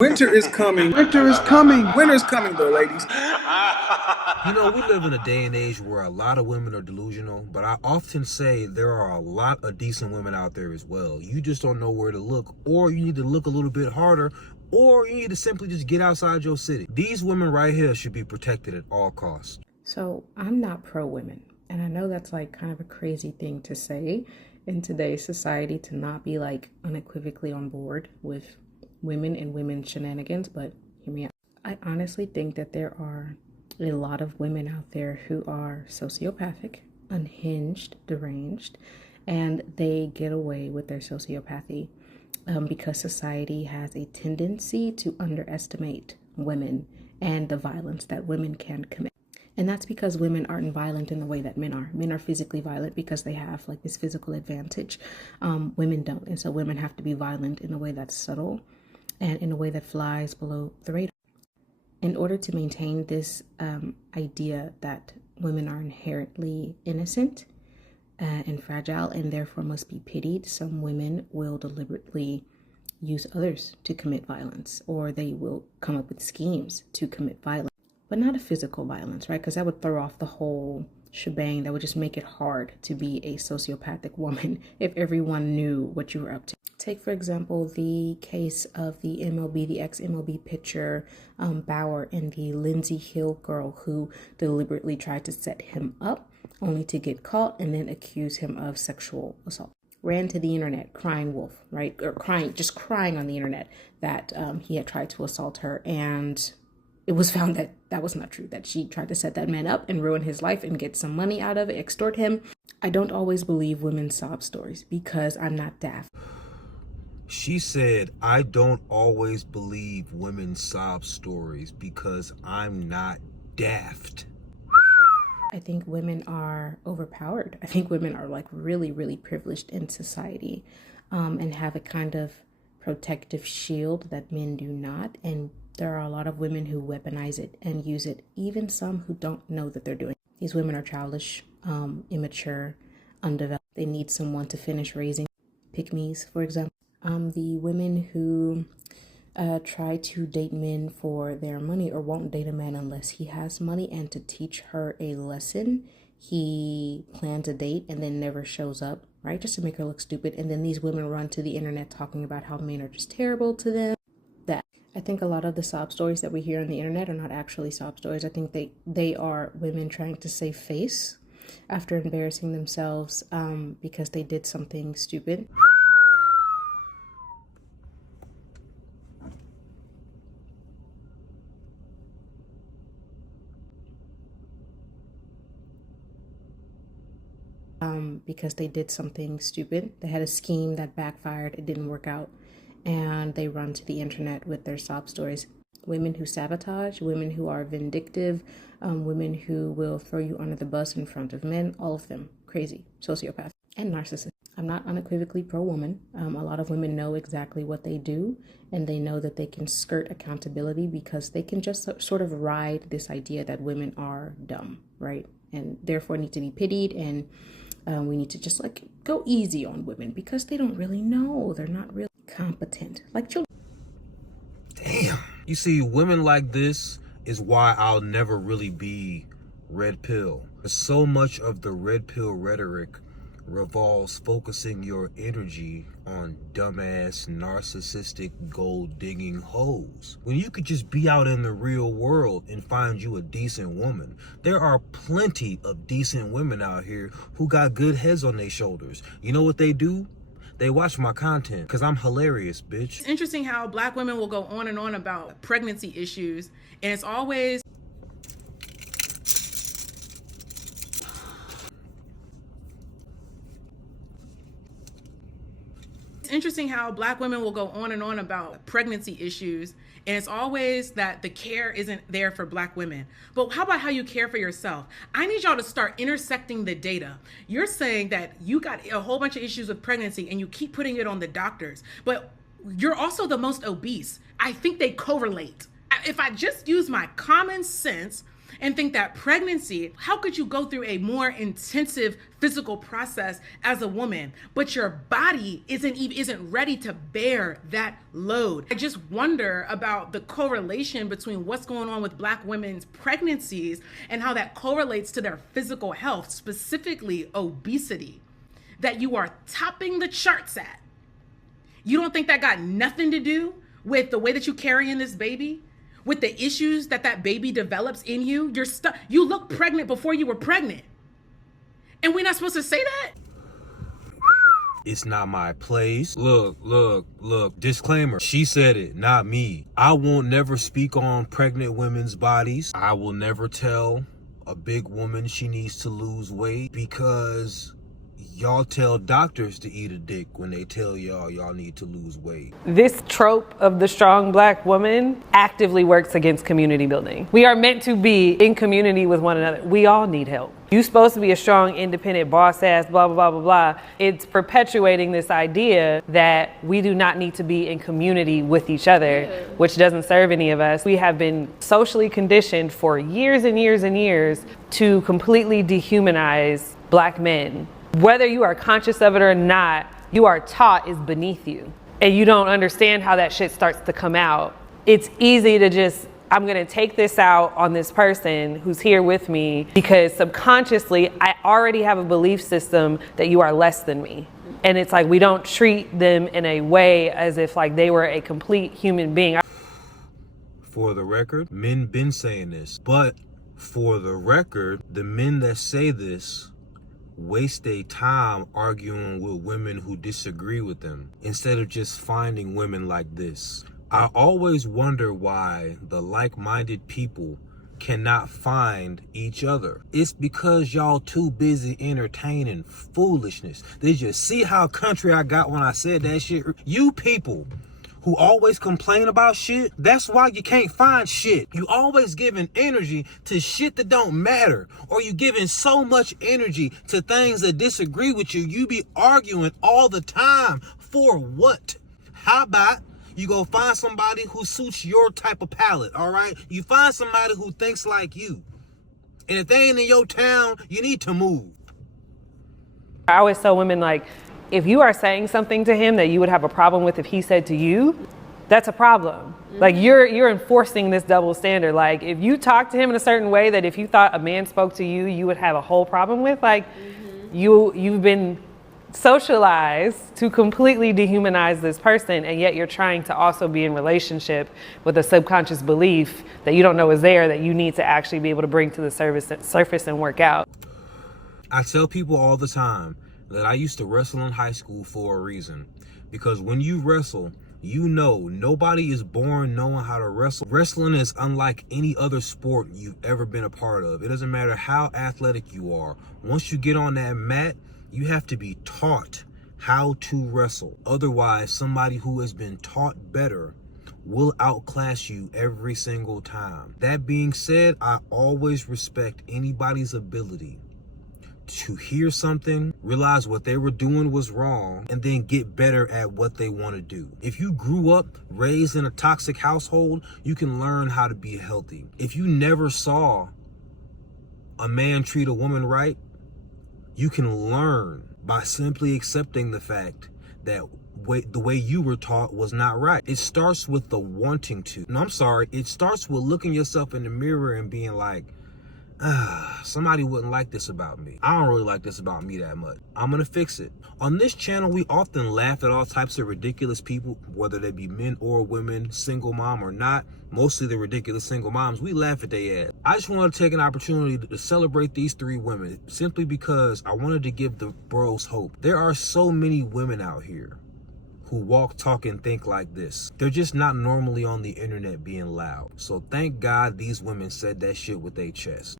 Winter is coming. Winter is coming. Winter's coming, though, ladies. You know, we live in a day and age where a lot of women are delusional, but I often say there are a lot of decent women out there as well. You just don't know where to look, or you need to look a little bit harder, or you need to simply just get outside your city. These women right here should be protected at all costs. So I'm not pro-women, and I know that's like kind of a crazy thing to say in today's society, to not be like unequivocally on board with women and women's shenanigans, but hear me out. I honestly think that there are a lot of women out there who are sociopathic, unhinged, deranged, and they get away with their sociopathy because society has a tendency to underestimate women and the violence that women can commit. And that's because women aren't violent in the way that men are. Men are physically violent because they have like this physical advantage. Women don't. And so women have to be violent in a way that's subtle and in a way that flies below the radar. In order to maintain this idea that women are inherently innocent and fragile and therefore must be pitied, some women will deliberately use others to commit violence, or they will come up with schemes to commit violence, but not a physical violence, right? Because that would throw off the whole shebang. That would just make it hard to be a sociopathic woman if everyone knew what you were up to. Take, for example, the case of the ex-MLB pitcher Bauer, and the Lindsey Hill girl who deliberately tried to set him up only to get caught and then accuse him of sexual assault. Ran to the internet crying wolf, right? Or crying on the internet that he had tried to assault her, and it was found that that was not true, that she tried to set that man up and ruin his life and get some money out of it, extort him. I don't always believe women's sob stories because I'm not daft. She said, I don't always believe women's sob stories because I'm not daft. I think women are overpowered. I think women are like really, really privileged in society and have a kind of protective shield that men do not. And there are a lot of women who weaponize it and use it, even some who don't know that they're doing it. These women are childish, immature, undeveloped. They need someone to finish raising. Pick-me's, for example. The women who try to date men for their money, or won't date a man unless he has money, and to teach her a lesson, he plans a date and then never shows up, right? Just to make her look stupid. And then these women run to the internet talking about how men are just terrible to them. That I think a lot of the sob stories that we hear on the internet are not actually sob stories. I think they are women trying to save face after embarrassing themselves because they did something stupid. Because they did something stupid. They had a scheme that backfired, it didn't work out, and they run to the internet with their sob stories. Women who sabotage, women who are vindictive, women who will throw you under the bus in front of men, all of them crazy, sociopaths, and narcissists. I'm not unequivocally pro-woman. A lot of women know exactly what they do, and they know that they can skirt accountability because they can just sort of ride this idea that women are dumb, right? And therefore need to be pitied, and we need to just like go easy on women because they don't really know. They're not really competent, like children. Damn. You see, women like this is why I'll never really be red pill. So much of the red pill rhetoric revolves focusing your energy on dumbass, narcissistic, gold-digging hoes, when you could just be out in the real world and find you a decent woman. There are plenty of decent women out here who got good heads on their shoulders. You know what they do? They watch my content because I'm hilarious, bitch. It's interesting how Black women will go on and on about pregnancy issues, and it's always interesting how Black women will go on and on about pregnancy issues, and it's always that the care isn't there for Black women. But how about how you care for yourself? I need y'all to start intersecting the data. You're saying that you got a whole bunch of issues with pregnancy and you keep putting it on the doctors, but you're also the most obese. I think they correlate. If I just use my common sense, and think that pregnancy, how could you go through a more intensive physical process as a woman, but your body isn't ready to bear that load? I just wonder about the correlation between what's going on with Black women's pregnancies and how that correlates to their physical health, specifically obesity, that you are topping the charts at. You don't think that got nothing to do with the way that you carry in this baby? With the issues that baby develops in you? You look pregnant before you were pregnant. And we're not supposed to say that? It's not my place. Look. Disclaimer. She said it, not me. I won't never speak on pregnant women's bodies. I will never tell a big woman she needs to lose weight, because y'all tell doctors to eat a dick when they tell y'all need to lose weight. This trope of the strong Black woman actively works against community building. We are meant to be in community with one another. We all need help. You're supposed to be a strong, independent, boss-ass, blah, blah, blah, blah, blah. It's perpetuating this idea that we do not need to be in community with each other, which doesn't serve any of us. We have been socially conditioned for years and years and years to completely dehumanize Black men. Whether you are conscious of it or not, you are taught is beneath you. And you don't understand how that shit starts to come out. It's easy to just, I'm gonna take this out on this person who's here with me, because subconsciously, I already have a belief system that you are less than me. And it's like, we don't treat them in a way as if like they were a complete human being. For the record, men been saying this, but for the record, the men that say this waste their time arguing with women who disagree with them instead of just finding women like this. I always wonder why the like-minded people cannot find each other. It's because y'all too busy entertaining foolishness. Did you see how country I got when I said that shit? You people who always complain about shit, that's why you can't find shit. You always giving energy to shit that don't matter, or you giving so much energy to things that disagree with you. You be arguing all the time. For what? How about you go find somebody who suits your type of palate, all right? You find somebody who thinks like you. And if they ain't in your town, you need to move. I always tell women, like, if you are saying something to him that you would have a problem with if he said to you, that's a problem. Like, you're enforcing this double standard. Like, if you talk to him in a certain way that if you thought a man spoke to you, you would have a whole problem with, like, you've been socialized to completely dehumanize this person, and yet you're trying to also be in relationship with a subconscious belief that you don't know is there, that you need to actually be able to bring to the surface and work out. I tell people all the time that I used to wrestle in high school for a reason. Because when you wrestle, you know nobody is born knowing how to wrestle. Wrestling is unlike any other sport you've ever been a part of. It doesn't matter how athletic you are. Once you get on that mat, you have to be taught how to wrestle. Otherwise, somebody who has been taught better will outclass you every single time. That being said, I always respect anybody's ability to hear something, realize what they were doing was wrong, and then get better at what they want to do. If you grew up raised in a toxic household, you can learn how to be healthy. If you never saw a man treat a woman right, you can learn by simply accepting the fact that the way you were taught was not right. It starts with the wanting to. No, I'm sorry. It starts with looking yourself in the mirror and being like, somebody wouldn't like this about me. I don't really like this about me that much. I'm gonna fix it. On this channel, we often laugh at all types of ridiculous people, whether they be men or women, single mom or not. Mostly the ridiculous single moms, we laugh at their ass. I just want to take an opportunity to celebrate these three women, simply because I wanted to give the bros hope. There are so many women out here who walk, talk, and think like this. They're just not normally on the internet being loud. So thank God these women said that shit with their chest.